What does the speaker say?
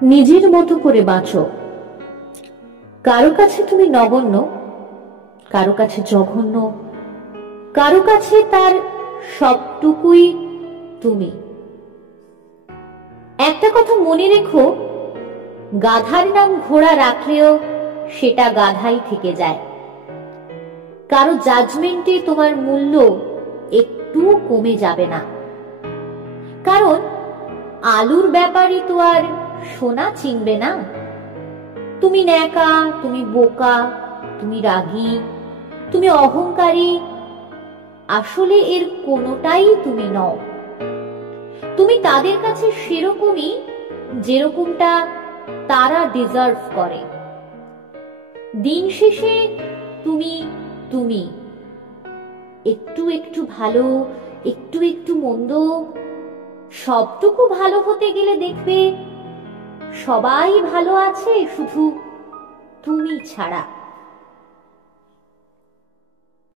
নিজের মতো করে বাঁচো। কারো কাছে তুমি নগণ্য, কারো কাছে জঘন্য, কারো কাছে তার সবটুকুই তুমি। একটা কথা মনে রেখো, গাধার নাম ঘোড়া রাখলেও সেটা গাধাই থেকে যায়। কারো জাজমেন্টে তোমার মূল্য একটু কমে যাবে না, কারণ আলুর ব্যাপারে তো আর সোনা চিনবে না। তুমি ন্যাকা, তুমি বোকা, তুমি রাগী, তুমি অহংকারী, আসলে এর কোনোটাই তুমি নও। তুমি তাদের কাছে সেরকমই যেরকমটা তারা ডিজার্ভ করে। দিন শেষে তুমি তুমি, একটু একটু ভালো, একটু একটু মন্দ, সবটুকু ভালো হতে গেলে দেখবে সবাই ভালো আছে, শুধু তুমি ছাড়া।